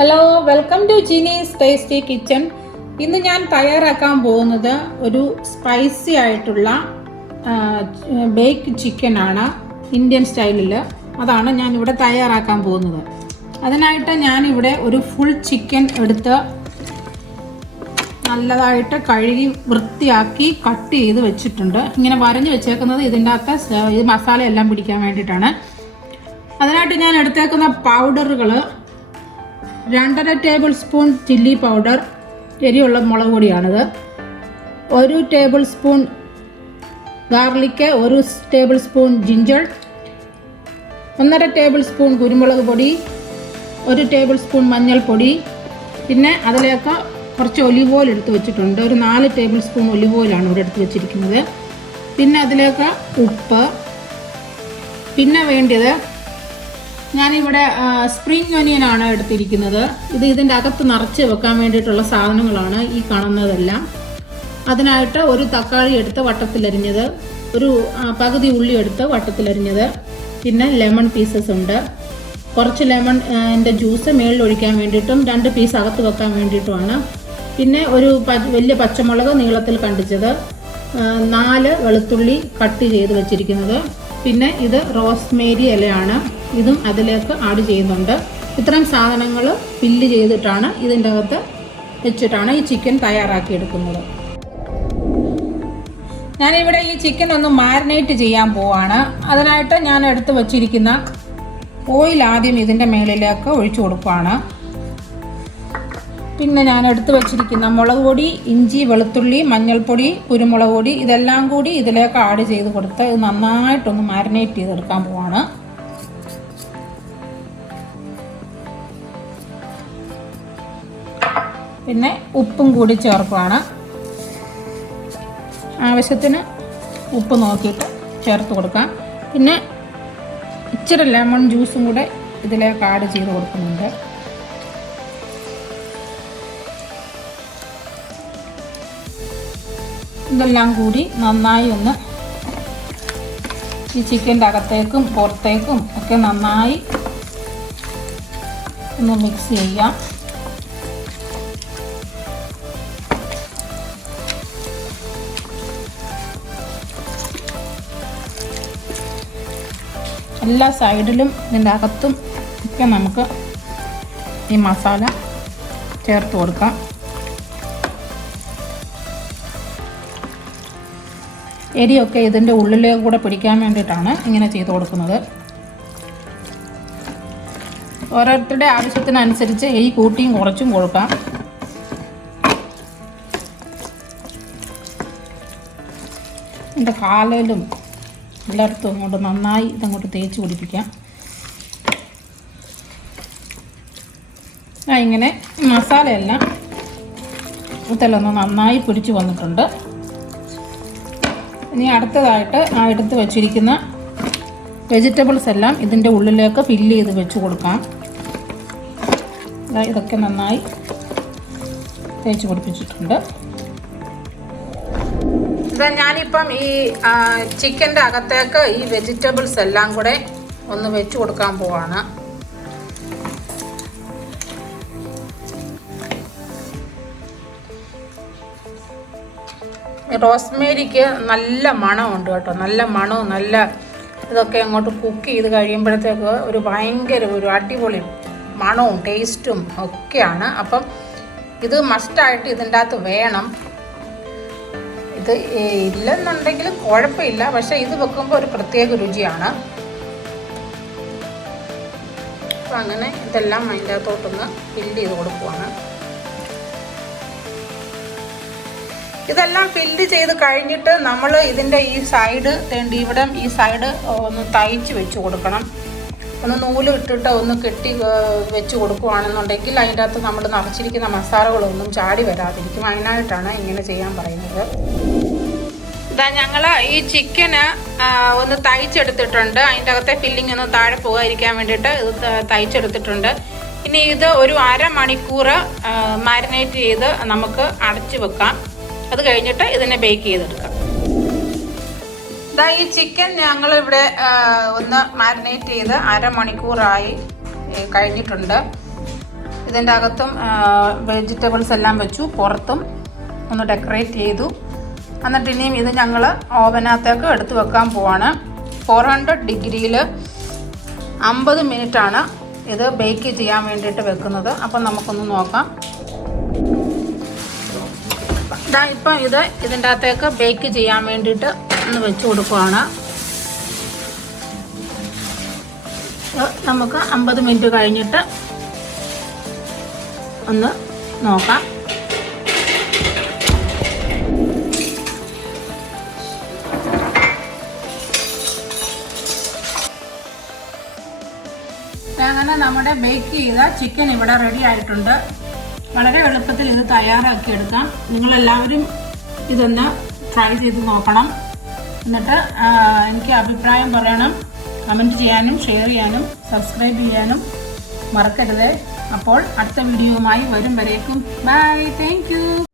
Hello, welcome to Jini's tasty kitchen. ഇന്ന് ഞാൻ തയ്യാറാക്കാൻ പോകുന്നത് ഒരു സ്പൈസി ആയിട്ടുള്ള ബേക്ക് ചിക്കൻ ആണ്, ഇന്ത്യൻ സ്റ്റൈലിൽ. അതാണ് ഞാൻ ഇവിടെ തയ്യാറാക്കാൻ പോകുന്നത്. അതിനായിട്ട് ഞാനിവിടെ ഒരു ഫുൾ ചിക്കൻ എടുത്ത് നല്ലതായിട്ട് കഴുകി വൃത്തിയാക്കി കട്ട് ചെയ്ത് വെച്ചിട്ടുണ്ട്. ഇങ്ങനെ വരഞ്ഞ് വെച്ചേക്കുന്നത് ഇതിൻ്റെ അകത്ത് ഈ മസാല എല്ലാം പിടിക്കാൻ വേണ്ടിയിട്ടാണ്. അതിനായിട്ട് ഞാൻ എടുത്തേക്കുന്ന പൗഡറുകൾ 2.5 ടേബിൾ സ്പൂൺ ചില്ലി പൗഡർ, എരിയുള്ള മുളക് പൊടിയാണിത്. 1 table spoon garlic, 1 table spoon ginger, 1.5 table spoon കുരുമുളക് പൊടി, 1 ടേബിൾ സ്പൂൺ മഞ്ഞൾപ്പൊടി, പിന്നെ അതിലേക്ക് കുറച്ച് ഒലിവ് ഓയിൽ എടുത്ത് വെച്ചിട്ടുണ്ട്. ഒരു 4 ടേബിൾ സ്പൂൺ ഒലിവ് ഓയിലാണ് ഇവിടെ എടുത്ത് വെച്ചിരിക്കുന്നത്. പിന്നെ അതിലേക്ക് ഉപ്പ്. പിന്നെ വേണ്ടത് ഞാനിവിടെ സ്പ്രിംഗ് ഒനിയനാണ് എടുത്തിരിക്കുന്നത്. ഇതിൻ്റെ അകത്ത് നിറച്ച് വെക്കാൻ വേണ്ടിയിട്ടുള്ള സാധനങ്ങളാണ് ഈ കാണുന്നതെല്ലാം. അതിനായിട്ട് ഒരു തക്കാളി എടുത്ത് വട്ടത്തിലരിഞ്ഞത്, ഒരു പകുതി ഉള്ളി എടുത്ത് വട്ടത്തിലരിഞ്ഞത്, പിന്നെ ലെമൺ പീസസ് ഉണ്ട്. കുറച്ച് ലെമണിൻ്റെ ജ്യൂസ് മേളിൽ ഒഴിക്കാൻ വേണ്ടിയിട്ടും 2 പീസ് അകത്ത് വെക്കാൻ വേണ്ടിയിട്ടുമാണ്. പിന്നെ ഒരു വലിയ പച്ചമുളക് നീളത്തിൽ കണ്ടിച്ചത്, 4 വെളുത്തുള്ളി കട്ട് ചെയ്ത് വെച്ചിരിക്കുന്നത്. പിന്നെ ഇത് റോസ്മേരി ഇലയാണ്, ഇതും അതിലേക്ക് ആഡ് ചെയ്യുന്നുണ്ട്. ഇത്രയും സാധനങ്ങൾ ഫില്ല് ചെയ്തിട്ടാണ് ഇതിൻ്റെ അകത്ത് വെച്ചിട്ടാണ് ഈ ചിക്കൻ തയ്യാറാക്കിയെടുക്കുന്നത്. ഞാനിവിടെ ഈ ചിക്കൻ ഒന്ന് മാരിനേറ്റ് ചെയ്യാൻ പോവാണ്. അതിനായിട്ട് ഞാൻ എടുത്ത് വച്ചിരിക്കുന്ന ഓയിൽ ആദ്യം ഇതിൻ്റെ മേളിലേക്ക് ഒഴിച്ചു കൊടുക്കുകയാണ്. പിന്നെ ഞാൻ എടുത്ത് വച്ചിരിക്കുന്ന മുളക് പൊടി, ഇഞ്ചി, വെളുത്തുള്ളി, മഞ്ഞൾപ്പൊടി, കുരുമുളക് പൊടി, ഇതെല്ലാം കൂടി ഇതിലേക്ക് ആഡ് ചെയ്ത് കൊടുത്ത് ഇത് നന്നായിട്ടൊന്ന് മാരിനേറ്റ് ചെയ്തെടുക്കാൻ പോവാണ്. പിന്നെ ഉപ്പും കൂടി ചേർക്കുകയാണ്. ആവശ്യത്തിന് ഉപ്പ് നോക്കിയിട്ട് ചേർത്ത് കൊടുക്കാം. പിന്നെ ഇച്ചിരി ലെമൺ ജ്യൂസും കൂടെ ഇതിലേക്ക് ആഡ് ചെയ്ത് കൊടുക്കുന്നുണ്ട്. ഇതെല്ലാം കൂടി നന്നായി ഒന്ന് ഈ ചിക്കൻ്റെ അകത്തേക്കും പുറത്തേക്കും ഒക്കെ നന്നായി ഒന്ന് മിക്സ് ചെയ്യാം. എല്ലാ സൈഡിലും ഇതിൻ്റെ അകത്തും ഒക്കെ നമുക്ക് ഈ മസാല ചേർത്ത് കൊടുക്കാം. എരിയൊക്കെ ഇതിൻ്റെ ഉള്ളിലേക്ക് കൂടെ പിടിക്കാൻ വേണ്ടിയിട്ടാണ് ഇങ്ങനെ ചെയ്ത് കൊടുക്കുന്നത്. ഓരോരുത്തരുടെ ആവശ്യത്തിനനുസരിച്ച് എരി കൂട്ടിയും കുറച്ചും കൊടുക്കാം. ഇതിൻ്റെ കാലിലും എല്ലായിടത്തും അങ്ങോട്ട് നന്നായി ഇതങ്ങോട്ട് തേച്ച് പിടിപ്പിക്കാം. ഇങ്ങനെ മസാലയെല്ലാം ഇതിലൊന്ന് നന്നായി പിടിച്ചു വന്നിട്ടുണ്ട്. ഇനി അടുത്തതായിട്ട് എടുത്ത് വെച്ചിരിക്കുന്ന വെജിറ്റബിൾസ് എല്ലാം ഇതിൻ്റെ ഉള്ളിലേക്ക് ഫില്ല് ചെയ്ത് വെച്ച് കൊടുക്കാം. ഇതൊക്കെ നന്നായി തേച്ച് പിടിപ്പിച്ചിട്ടുണ്ട്. ഞാനിപ്പം ഈ ചിക്കൻ്റെ അകത്തേക്ക് ഈ വെജിറ്റബിൾസ് എല്ലാം കൂടെ ഒന്ന് വെച്ച് കൊടുക്കാൻ പോവാണ്. റോസ്മേരിക്ക് നല്ല മണമുണ്ട് കേട്ടോ, നല്ല മണവും നല്ല ഇതൊക്കെ അങ്ങോട്ട് കുക്ക് ചെയ്ത് കഴിയുമ്പോഴത്തേക്ക് ഒരു ഭയങ്കര ഒരു അടിപൊളി മണവും ടേസ്റ്റും ഒക്കെയാണ്. അപ്പം ഇത് മസ്റ്റായിട്ട് ഇതിൻ്റെ അകത്ത് വേണം. ഇത് ഇല്ലെന്നുണ്ടെങ്കിൽ കുഴപ്പമില്ല, പക്ഷെ ഇത് വെക്കുമ്പോൾ ഒരു പ്രത്യേക രുചിയാണ്. അപ്പം അങ്ങനെ ഇതെല്ലാം അതിൻ്റെ അകത്തോട്ടൊന്ന് ഫില്ല് ചെയ്ത് കൊടുക്കുവാണ്. ഇതെല്ലാം ഫില്ല് ചെയ്ത് കഴിഞ്ഞിട്ട് നമ്മൾ ഇതിൻ്റെ ഈ സൈഡ് ഇവിടെ ഈ സൈഡ് ഒന്ന് തയ്ച്ച് വെച്ച് കൊടുക്കണം. ഒന്ന് നൂല് ഇട്ടിട്ട് ഒന്ന് കെട്ടി വെച്ച് കൊടുക്കുകയാണെന്നുണ്ടെങ്കിൽ അതിൻ്റെ അകത്ത് നമ്മൾ നിറച്ചിരിക്കുന്ന മസാലകളൊന്നും ചാടി വരാതിരിക്കും. അതിനായിട്ടാണ് ഇങ്ങനെ ചെയ്യാൻ പറയുന്നത്. ഞങ്ങൾ ഈ ചിക്കന് ഒന്ന് തയ്ച്ചെടുത്തിട്ടുണ്ട്. അതിൻ്റെ അകത്തെ ഫില്ലിംഗ് ഒന്ന് താഴെ പോകാതിരിക്കാൻ വേണ്ടിയിട്ട് ഇത് തയ്ച്ചെടുത്തിട്ടുണ്ട്. ഇനി ഇത് ഒരു അരമണിക്കൂർ മാരിനേറ്റ് ചെയ്ത് നമുക്ക് അടച്ചു വെക്കാം. അത് കഴിഞ്ഞിട്ട് ഇതിനെ ബേക്ക് ചെയ്തെടുക്കാം. ഈ ചിക്കൻ ഞങ്ങളിവിടെ ഒന്ന് മാരിനേറ്റ് ചെയ്ത് അരമണിക്കൂറായി കഴിഞ്ഞിട്ടുണ്ട്. ഇതിൻ്റെ അകത്തും വെജിറ്റബിൾസ് എല്ലാം വെച്ചു, പുറത്തും ഒന്ന് ഡെക്കറേറ്റ് ചെയ്തു. എന്നിട്ട് ഇനിയും ഇത് ഞങ്ങൾ ഓവനകത്തേക്ക് എടുത്തു വെക്കാൻ പോവാണ്. 400 ഡിഗ്രിയിൽ 50 മിനിറ്റാണ് ഇത് ബേക്ക് ചെയ്യാൻ വേണ്ടിയിട്ട് വെക്കുന്നത്. അപ്പം നമുക്കൊന്ന് നോക്കാം. ഇപ്പം ഇതിൻ്റെ അകത്തേക്ക് ബേക്ക് ചെയ്യാൻ വേണ്ടിയിട്ട് ഒന്ന് വെച്ച് കൊടുക്കുകയാണ്. നമുക്ക് 50 മിനിറ്റ് കഴിഞ്ഞിട്ട് ഒന്ന് നോക്കാം. അങ്ങനെ നമ്മുടെ ബേക്ക് ചെയ്ത ചിക്കൻ ഇവിടെ റെഡി ആയിട്ടുണ്ട്. വളരെ എളുപ്പത്തിൽ ഇത് തയ്യാറാക്കി എടുക്കാം. നിങ്ങളെല്ലാവരും ഇതൊന്ന് ട്രൈ ചെയ്ത് നോക്കണം. എന്നിട്ട് എനിക്ക് അഭിപ്രായം പറയണം. കമൻറ്റ് ചെയ്യാനും ഷെയർ ചെയ്യാനും സബ്സ്ക്രൈബ് ചെയ്യാനും മറക്കരുത്. അപ്പോൾ അടുത്ത വീഡിയോയുമായി വരും വരേക്കും ബൈ. Thank you.